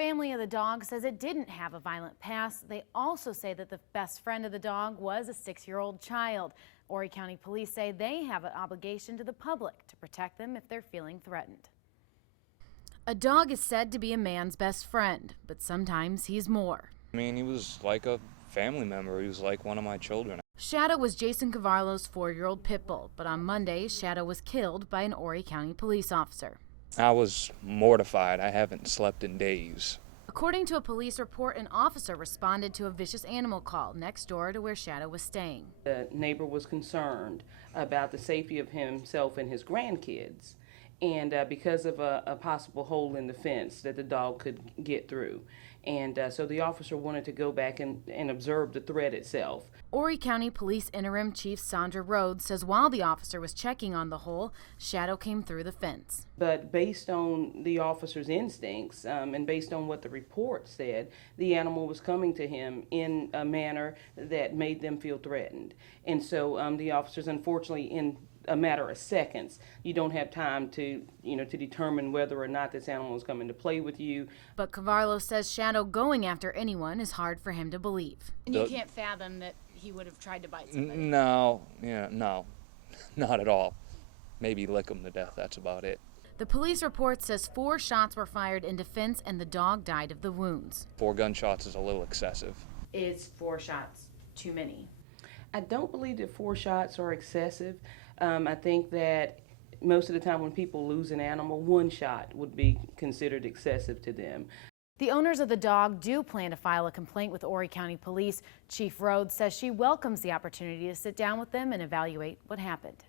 family of the dog says it didn't have a violent past. They also say that the best friend of the dog was a 6-year-old child. Horry County Police say they have an obligation to the public to protect them if they're feeling threatened. A dog is said to be a man's best friend, but sometimes he's more. I mean, he was like a family member. He was like one of my children. Shadow was Jason Cavarlo's 4-year-old pit bull, but on Monday, Shadow was killed by an Horry County police officer. I was mortified. I haven't slept in days. According to a police report, an officer responded to a vicious animal call next door to where Shadow was staying. The neighbor was concerned about the safety of himself and his grandkids, and because of a possible hole in the fence that the dog could get through. And so the officer wanted to go back and observe the threat itself. Horry County Police Interim Chief Sandra Rhodes says while the officer was checking on the hole, Shadow came through the fence. But based on the officer's instincts and based on what the report said, the animal was coming to him in a manner that made them feel threatened. And so the officers, unfortunately, in a matter of seconds, you don't have time to determine whether or not this animal is coming to play with you. But Cavarlo says Shadow going after anyone is hard for him to believe. And you can't fathom that he would have tried to bite somebody? No, not at all. Maybe lick him to death, that's about it. The police report says 4 shots were fired in defense and the dog died of the wounds. 4 gunshots is a little excessive. Is 4 shots too many? I don't believe that 4 shots are excessive. I think that most of the time when people lose an animal, 1 shot would be considered excessive to them. The owners of the dog do plan to file a complaint with Horry County Police. Chief Rhodes says she welcomes the opportunity to sit down with them and evaluate what happened.